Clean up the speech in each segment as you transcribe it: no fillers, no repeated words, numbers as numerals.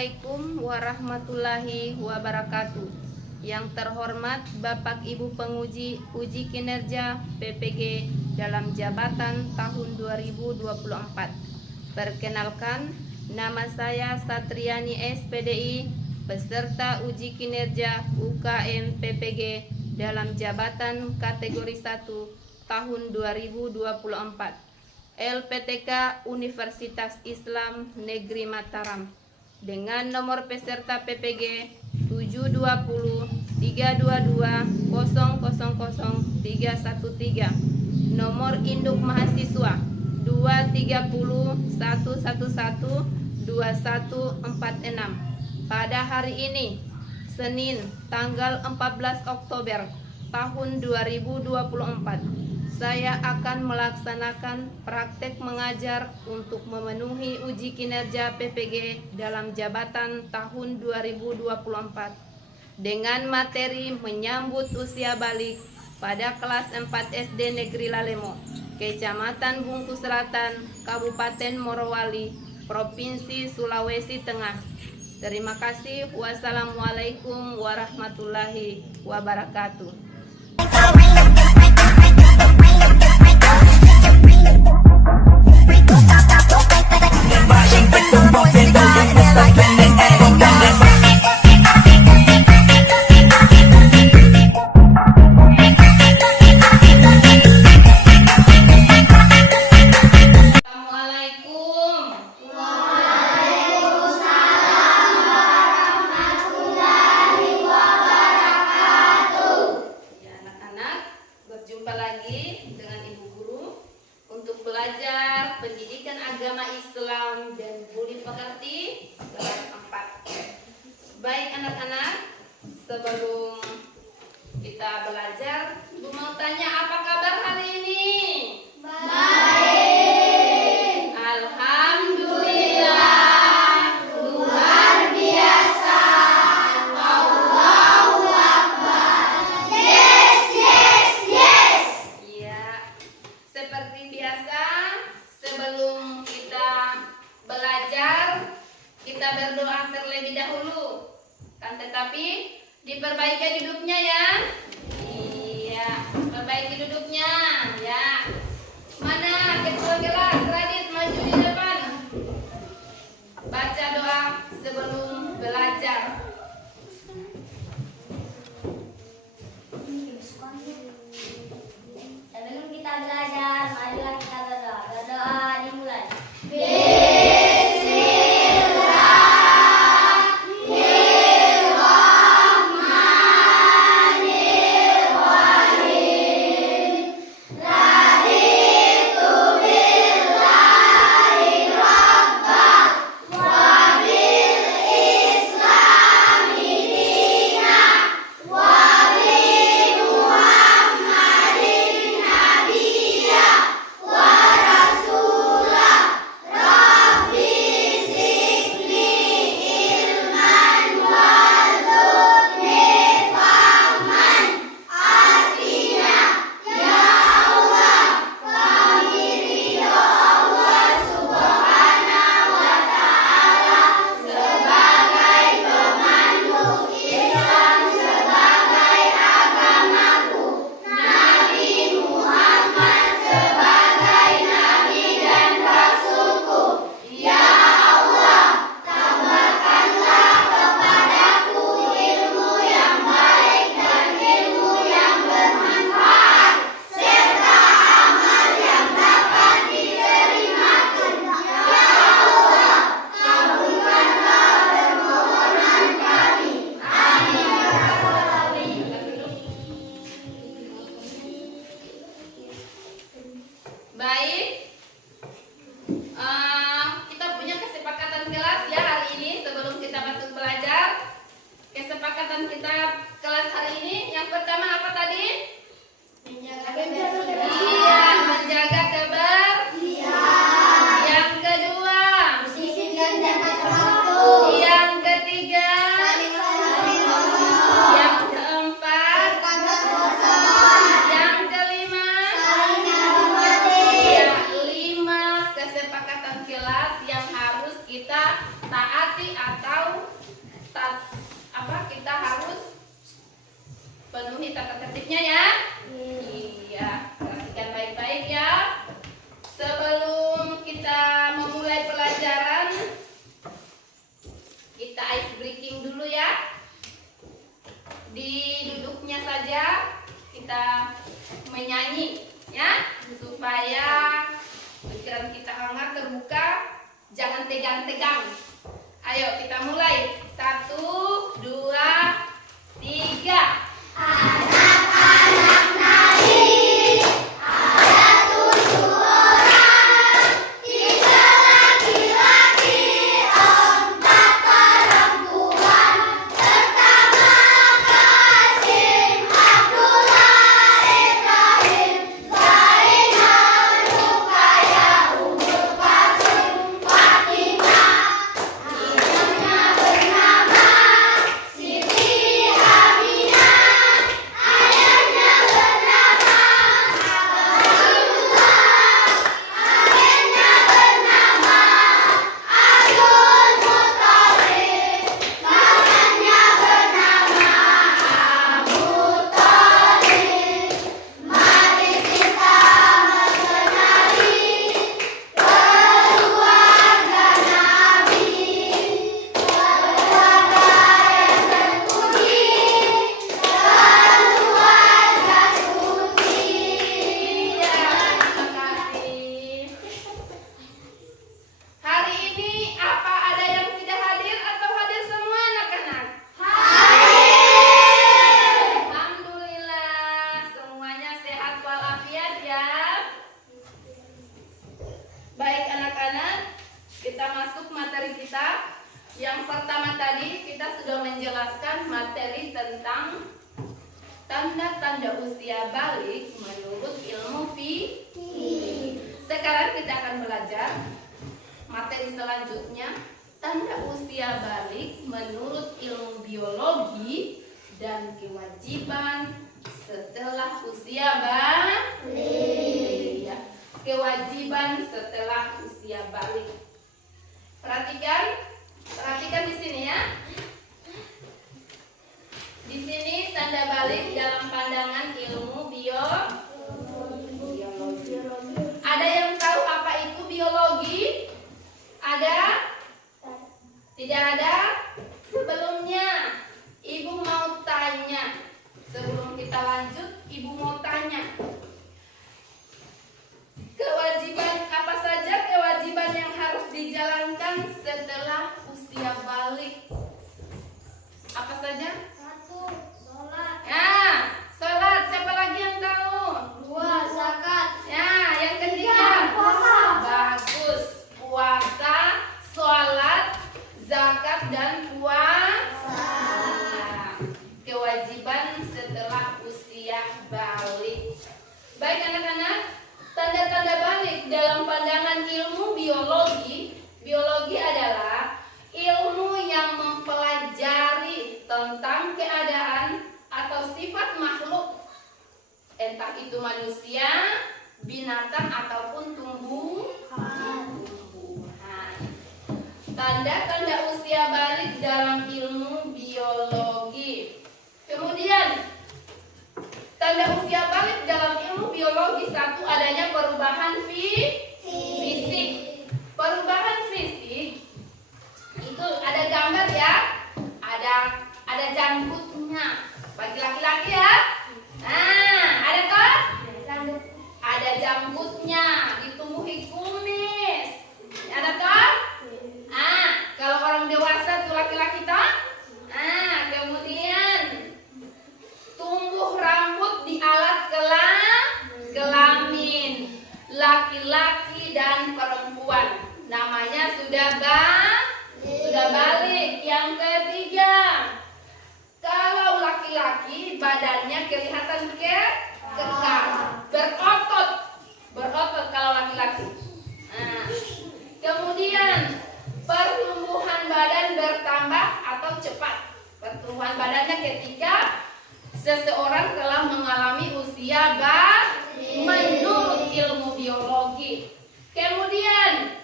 Assalamualaikum warahmatullahi wabarakatuh. Yang terhormat Bapak Ibu penguji uji kinerja PPG dalam jabatan tahun 2024. Perkenalkan, nama saya Satriani SPDI, peserta uji kinerja UKM PPG dalam jabatan kategori 1 tahun 2024. LPTK Universitas Islam Negeri Mataram dengan nomor peserta PPG 720 322 000 313, nomor induk mahasiswa 230 111 2146. Pada hari ini, Senin tanggal 14 Oktober tahun 2024, saya akan melaksanakan praktek mengajar untuk memenuhi uji kinerja PPG dalam jabatan tahun 2024 dengan materi menyambut usia balik pada kelas 4 SD Negeri Lalemo, Kecamatan Bungku Selatan, Kabupaten Morowali, Provinsi Sulawesi Tengah. Terima kasih. Wassalamualaikum warahmatullahi wabarakatuh. Berjumpa lagi dengan Ibu Guru untuk belajar pendidikan agama Islam dan budi pekerti kelas 4. Baik anak-anak, sebelum kita belajar, Ibu mau tanya apa kabar hari ini? Baik. Alhamdulillah. Luar biasa. Allahu Akbar. Seperti biasa, sebelum kita belajar, kita berdoa terlebih dahulu. Kan tetapi diperbaiki duduknya ya. Iya, perbaiki duduknya ya. Mana ketua kelas Radit, maju di depan. Baca doa sebelum belajar. Sebelum kita belajar, marilah kita berdoa. Berdoa dimulai. Baik, kita punya kesepakatan kelas ya hari ini sebelum kita masuk belajar. Kesepakatan kita kelas hari ini yang pertama apa tadi? Iya, menjaga kebersihan. Yang kedua, yang ketiga, yang keempat, yang kelima. Ya, 5 kesepakatan kelas yang harus kita taati atau kita harus penuhi tata tertibnya ya. Iya, perhatikan baik-baik ya. Sebelum kita memulai pelajaran, kita ice breaking dulu ya. Di duduknya saja kita menyanyi ya, supaya pikiran kita hangat, terbuka, jangan tegang-tegang. Ayo kita mulai. 1, 2, 3. Anak-anak nari, ada 7 orang, 3 laki-laki, 4 perempuan. Pertama Qasim, Abdullah, Ibrahim, Zainal, Ruqayyah, Umur Qasim, Fatimah. Ibunya bernama Siti Aminah, ayahnya bernama Abdullah, adiknya bernama Abdul Muthalib, pamannya bernama Abu Thalib. Mari kita mengenali keluarga Nabi, keluarga yang terpuji, keluarga suci. Ya, terima kasih. Hari ini apa ada yang tidak hadir atau hadir semua anak-anak? Hadir. Alhamdulillah, semuanya sehat walafiat ya. Baik anak-anak, kita masuk materi kita. Yang pertama tadi kita sudah menjelaskan materi tentang tanda-tanda usia balik menurut ilmu fikih. Sekarang kita akan belajar materi selanjutnya, tanda usia balik menurut ilmu biologi dan kewajiban setelah usia balik. Ya, kewajiban setelah usia balik. Perhatikan di sini ya. Di sini tanda balik dalam pandangan ilmu biologi. Ada yang tahu apa itu biologi? Ada? Tidak ada? Sebelumnya, Ibu mau tanya. Sebelum kita lanjut, Ibu mau tanya. Kewajiban apa saja kewajiban yang harus dijalankan setelah usia balik? Apa saja? 1. Sholat. Ya, sholat. Siapa lagi yang tahu? 2. Zakat. Ya, yang ketiga. Puasa. Bagus. Puasa, sholat, zakat, dan puasa. Ya, kewajiban setelah usia balik. Baik anak-anak, tanda-tanda balik dalam pandangan ilmu biologi. Biologi adalah ilmu yang mempelajari tentang keadaan atau sifat makhluk, entah itu manusia, binatang, ataupun tumbuhan. Tanda-tanda usia balik dalam ilmu biologi. Kemudian, tanda usia balik dalam ilmu biologi, 1, adanya perubahan fisik. Perubahan fisik itu ada gambar ya, ada janggutnya bagi laki-laki ya. Nah, ada kan? Ada janggutnya, ditumbuhi kumis. Ada kan? Nah, kalau orang dewasa tuh laki-laki tak? Nah, kemudian tumbuh rambut di alat kelamin, laki-laki dan perempuan. Namanya sudah balik. Yang ketiga, kalau laki-laki badannya kelihatan kekar, berotot kalau laki-laki. Nah, kemudian pertumbuhan badan bertambah atau cepat. Pertumbuhan badannya ketika seseorang telah mengalami usia menurut ilmu biologi. Kemudian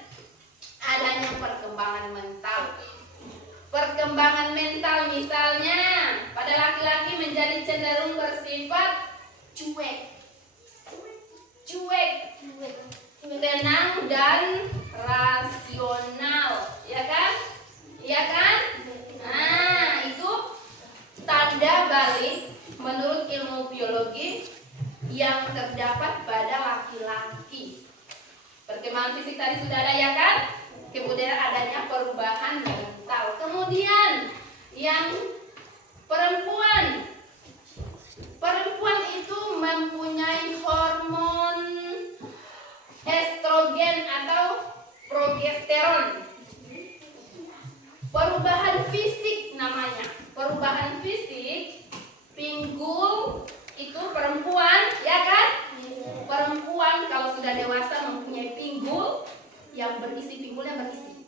adanya perkembangan mental. cenderung bersifat cuek, tenang dan rasional, ya kan? Ya kan? Nah, itu tanda balik menurut ilmu biologi yang terdapat pada laki-laki. Perkembangan fisik tadi sudah ada, ya kan? Kemudian adanya perubahan mental. Kemudian yang perempuan itu mempunyai hormon estrogen atau progesteron. Perubahan fisik namanya. Perubahan fisik pinggul itu perempuan, ya kan? Perempuan kalau sudah dewasa mempunyai pinggul yang berisi, pinggulnya berisi.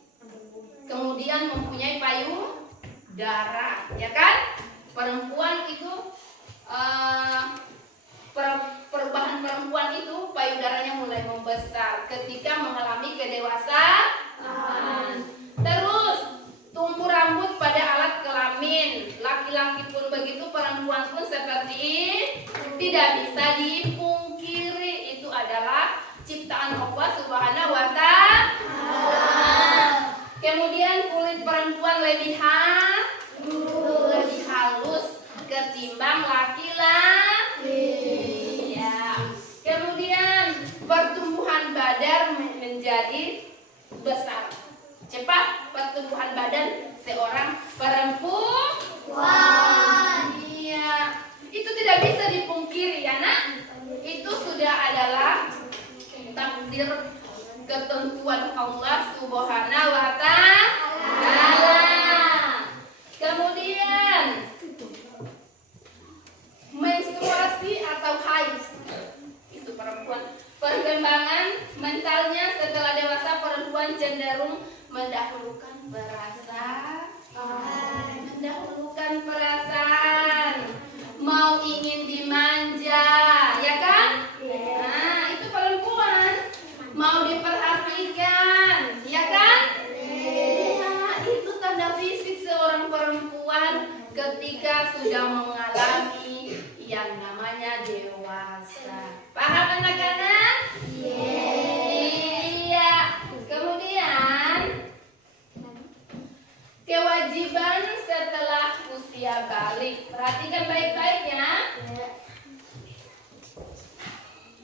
Kemudian mempunyai payudara, ya kan? Perempuan itu perubahan perempuan itu payudaranya mulai membesar ketika mengalami kedewasaan. Terus tumbuh rambut pada alat kelamin. Laki-laki pun begitu, perempuan pun seperti ini. Tidak bisa dipungkiri itu adalah ciptaan Allah Subhanahu wa Ta'ala. Kemudian kulit perempuan lebih halus ketimbang laki-laki. Ya. Kemudian pertumbuhan badan menjadi besar. Cepat pertumbuhan badan seorang perempuan. Iya. Itu tidak bisa dipungkiri, ya nak. Itu sudah adalah takdir ketentuan Allah Subhanahu wa Ta'ala. Kemudian menstruasi atau haid itu perempuan. Perkembangan mentalnya setelah dewasa, perempuan cenderung mendahulukan perasaan, mau ingin dimanja, ya kan? Nah, itu perempuan mau diperhatikan, ya kan? Nah, itu tanda fisik seorang perempuan ketika sudah mengalami yang namanya dewasa. Paham anak-anak? Iya. Kemudian kewajiban setelah usia balik. Perhatikan baik-baik ya.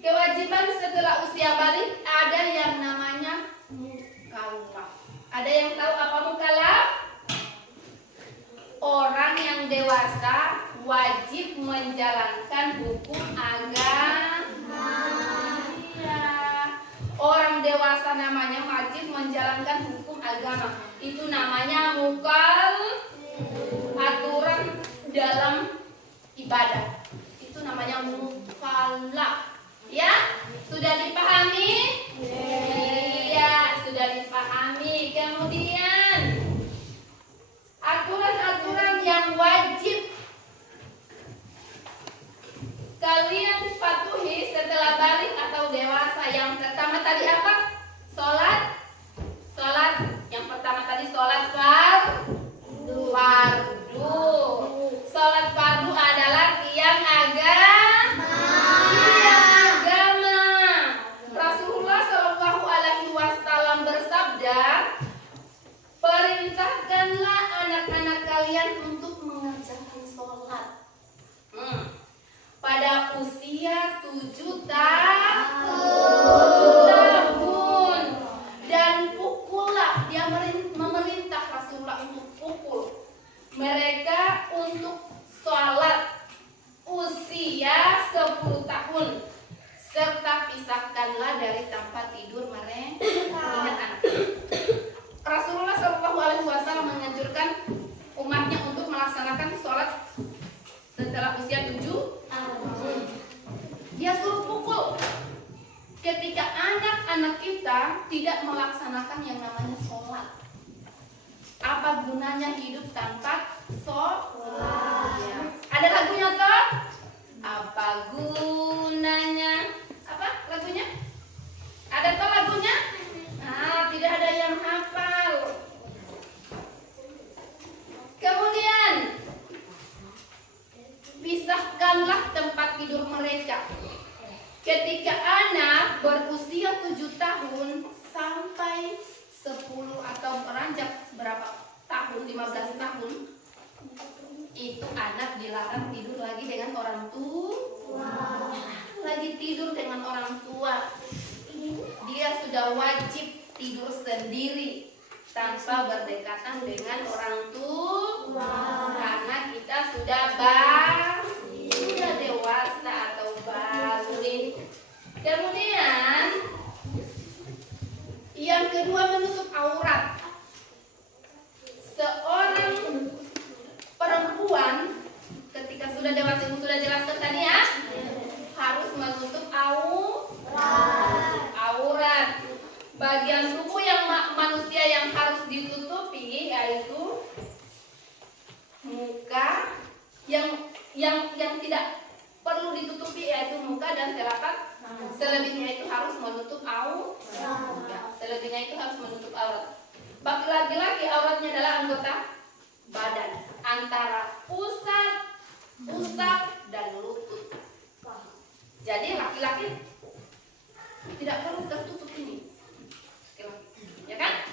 Kewajiban setelah usia balik ada yang namanya mukallaf. Ada yang tahu apa mukallaf? Orang yang dewasa wajib menjalankan hukum agama. Iya. Orang dewasa namanya wajib menjalankan hukum agama. Itu namanya mukallaf. Aturan dalam ibadah. Itu namanya mukallaf. Ya? Sudah dipahami? Iya, sudah dipahami. Kemudian aturan-aturan yang wajib kalian patuhi setelah balik atau dewasa. Yang pertama tadi apa? Sholat. Yang pertama tadi sholat fardu. Sholat fardu adalah tiang agama. Rasulullah Shallallahu Alaihi Wasallam bersabda, perintahkanlah anak-anak kalian untuk mengerjakan sholat pada usia 7 tahun dan pukullah, dia memerintah Rasulullah untuk pukul mereka untuk sholat usia 10 tahun serta pisahkanlah dari tempat tidur mereka. Rasulullah Shallallahu Alaihi Wasallam menganjurkan umatnya untuk melaksanakan sholat setelah usia 7 tahun. Dia suruh pukul. Ketika anak-anak kita tidak melaksanakan yang namanya sholat, apa gunanya hidup tanpa sholat? Ya. Ada lagunya toh? Apa gunanya? Apa lagunya? Ada toh lagunya? Nah, tidak ada yang hafal. Kemudian pisahkan ketika anak berusia 7 tahun sampai 10 atau beranjak berapa tahun, 15 tahun, itu anak dilarang tidur lagi dengan orang tua. Lagi tidur dengan orang tua. Dia sudah wajib tidur sendiri tanpa berdekatan dengan orang tua. Karena kita sudah dewasa atau balik. Kemudian yang kedua, menutup aurat. Seorang perempuan ketika sudah dewasa, ibu sudah jelaskan tadi ya, harus menutup aurat. Bagian tubuh yang manusia yang harus ditutupi yaitu muka, yang tidak perlu ditutupi yaitu muka dan telapak. Selebihnya itu harus menutup aurat. Selebihnya itu harus menutup aurat. Bagi laki-laki auratnya adalah anggota badan antara pusat dan lutut. Jadi laki-laki tidak perlu tertutup ini, ya kan?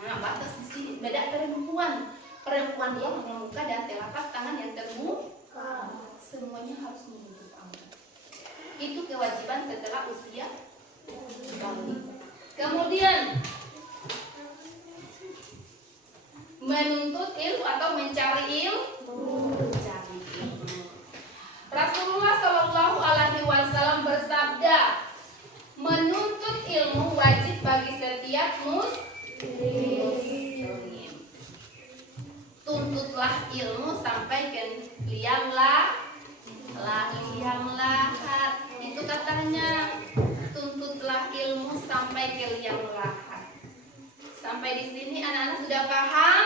Nah, batas di sini. Beda perempuan. Perempuan dia muka dan telapak tangan yang terbuka. Semuanya harus menutup aurat. Itu kewajiban setelah usia balik. Kemudian menuntut ilmu atau mencari ilmu. Rasulullah Shallallahu Alaihi Wasallam bersabda, menuntut ilmu wajib bagi setiap muslim. Tuntutlah ilmu sampai ke liang lahat. Itu katanya, tuntutlah ilmu sampai ke liang lahat. Sampai di sini anak-anak sudah paham?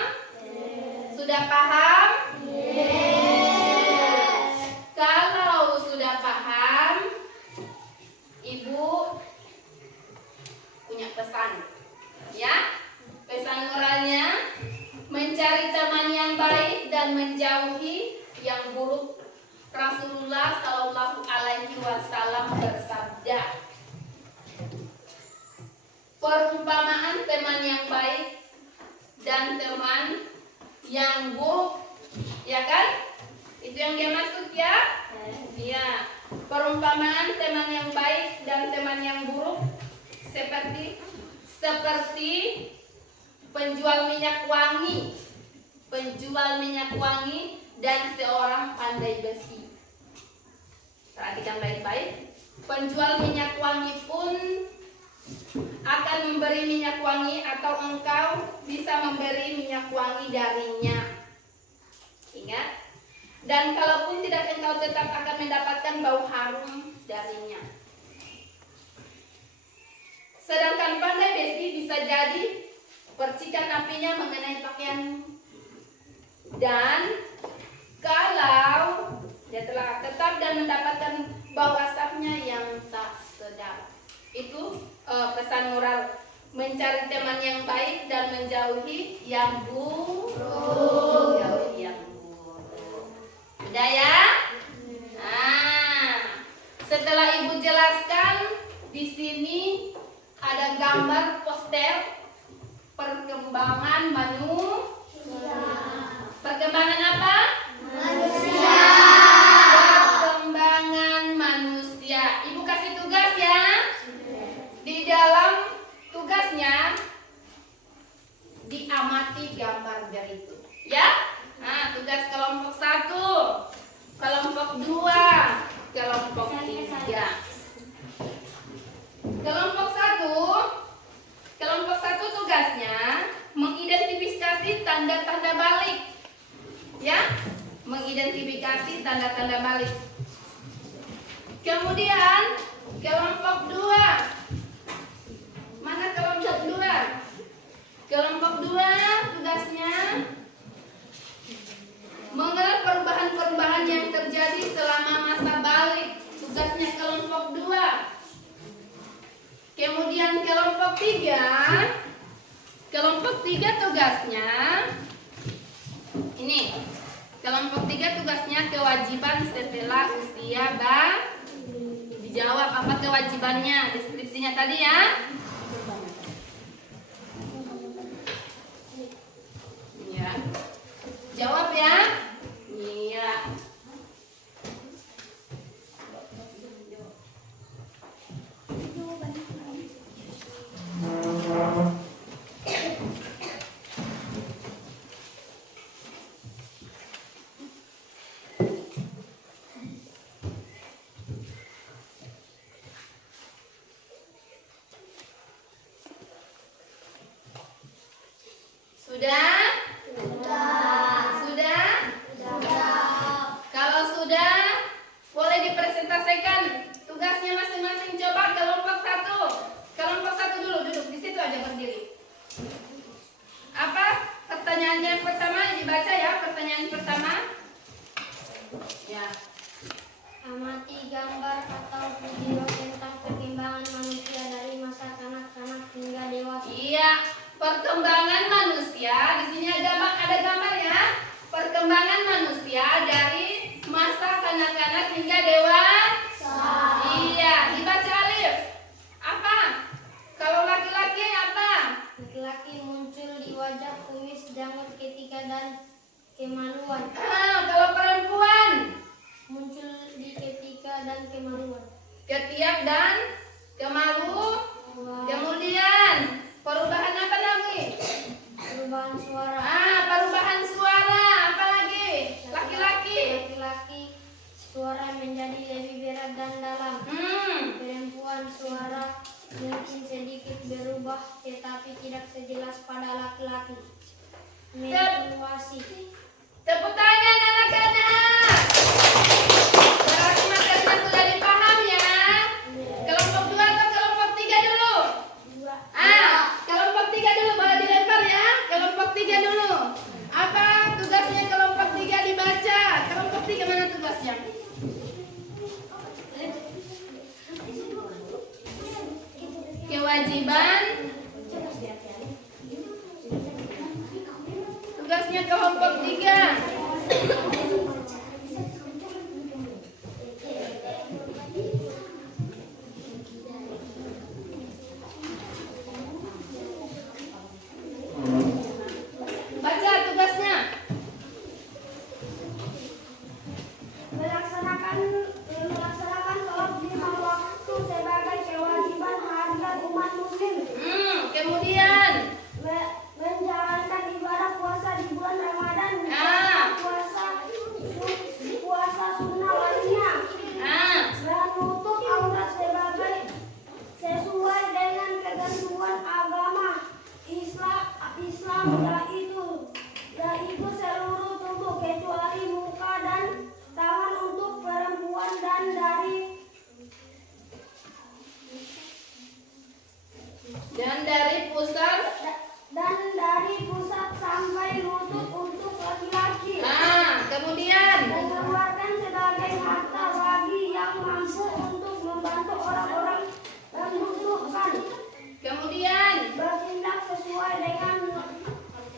Sudah paham? Kalau sudah paham, Ibu punya pesan, ya? Pesan moralnya, mencari teman yang baik dan menjauhi yang buruk. Rasulullah Shallallahu Alaihi Wasallam bersabda, perumpamaan teman yang baik dan teman yang buruk, ya kan? Itu yang dia maksud ya? Iya. Perumpamaan teman yang baik dan teman yang buruk seperti penjual minyak wangi dan seorang pandai besi. Perhatikan baik-baik. Penjual minyak wangi pun akan memberi minyak wangi atau engkau bisa memberi minyak wangi darinya. Ingat. Dan kalaupun tidak, engkau tetap akan mendapatkan bau harum darinya. Sedangkan pandai besi bisa jadi percikan apinya mengenai pakaian. Dan kalau dia telah tetap dan mendapatkan bau asapnya yang tak sedap. Itu pesan moral, mencari teman yang baik dan menjauhi yang buruk. Jauhi yang buruk. Udah ya? Nah, setelah Ibu jelaskan, di sini ada gambar poster perkembangan manusia. Perkembangan apa? Manusia. Perkembangan manusia. Ibu kasih tugas ya. Di dalam tugasnya diamati gambar berikut, ya. Nah, tugas kelompok 1, kelompok 2, kelompok 3. Kelompok 1 tugasnya mengidentifikasi tanda-tanda balik. Ya, mengidentifikasi tanda-tanda balik. Kemudian kelompok 2. Mana kelompok 2? Kelompok 2 tugasnya mengenal perubahan-perubahan yang terjadi selama masa balik. Tugasnya kelompok 2. Kemudian kelompok 3. Kelompok 3 tugasnya ini. Kelompok 3 tugasnya kewajiban setelah usia balik. Dijawab apa kewajibannya, deskripsinya tadi ya. Ya. Jawab ya. Iya. Sudah? Sudah? Kalau sudah, boleh dipresentasikan tugasnya masing-masing. Coba kelompok satu. Kelompok satu dulu, duduk di situ aja berdiri. Apa pertanyaannya pertama? Dibaca ya pertanyaan pertama. Ya. Amati gambar atau video tentang perkembangan manusia dari masa kanak-kanak hingga dewasa. Iya, perkembangan manusia. Di sini ada gambar ya. Perkembangan manusia dari masa kanak-kanak hingga dewasa. Iya, dibaca Alif. Apa? Kalau laki-laki apa? Laki-laki muncul di wajah kumis, janggut, ketika dan kemaluan. Kalau perempuan? Muncul di ketika dan kemaluan. Ketiak dan kemalu. Kemudian perubahan apa lagi? Perubahan suara. Perubahan suara. Apa lagi? Laki-laki. Laki-laki suara menjadi lebih berat dan dalam. Perempuan suara mungkin sedikit berubah tetapi tidak sejelas pada laki-laki. Menstruasi. Tepuk tangan anak-anak. Berarti materinya sudah dipaham ya. Kelompok 2 atau kelompok 3 dulu? Kelompok 3 dulu, boleh dilempar ya. Kelompok 3 dulu. Apa tugasnya kelompok 3 dibaca? Kelompok 3 mana tugasnya? Kewajiban. Tugasnya kelompok 3. Baca tugasnya. Melaksanakan sholat 5 waktu sebagai kewajiban harian umat muslim. Kemudian Menjalankan ibadah puasa di bulan Ramadan. Puasa sunnah lainnya. Menutup aurat sesuai dengan ketentuan agama Islam yaitu seluruh tubuh kecuali muka dan tangan untuk perempuan dan dari pusat sampai lutut untuk laki-laki. Kemudian Mengeluarkan sebagai harta bagi yang mampu untuk membantu orang-orang yang membutuhkan. Kemudian Bertindak sesuai dengan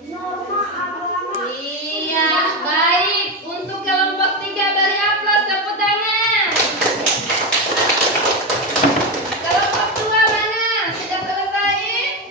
norma agama. iya, baik. Untuk kelompok 3 beri aplaus, tepuk tangan. Kelompok 2 mana? Sudah selesai?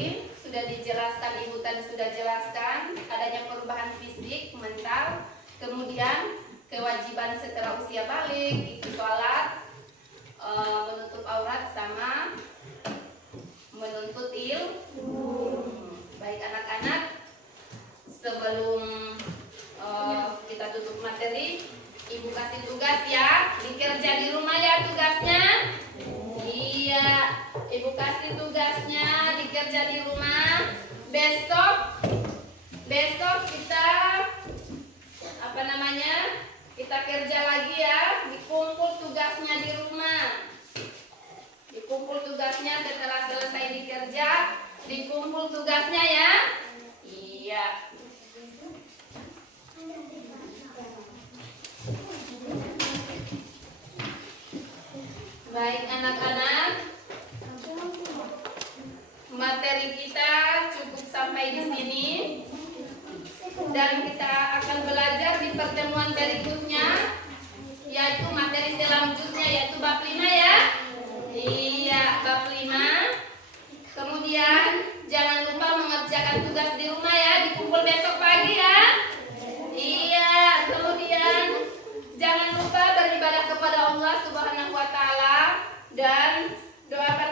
poin sudah dijelaskan, Ibu tadi sudah jelaskan adanya perubahan fisik, mental, kemudian kewajiban setelah usia balik itu sholat, menutup aurat sama menuntut ilmu. Baik anak-anak, sebelum kita tutup materi, Ibu kasih tugas ya, dikerja di rumah ya tugasnya. Iya, Ibu kasih tugasnya dikerja di rumah. Besok kita kita kerja lagi ya, dikumpul tugasnya di rumah. Dikumpul tugasnya setelah selesai dikerja, dikumpul tugasnya ya. Iya. Baik anak-anak, materi kita cukup sampai di sini dan kita akan belajar di pertemuan berikutnya, yaitu materi selanjutnya yaitu bab 5 ya. Iya, bab 5. Kemudian jangan lupa mengerjakan tugas di rumah ya, dikumpul besok pagi ya. Iya, kemudian jangan lupa beribadah kepada Allah Subhanahu wa taala dan doakan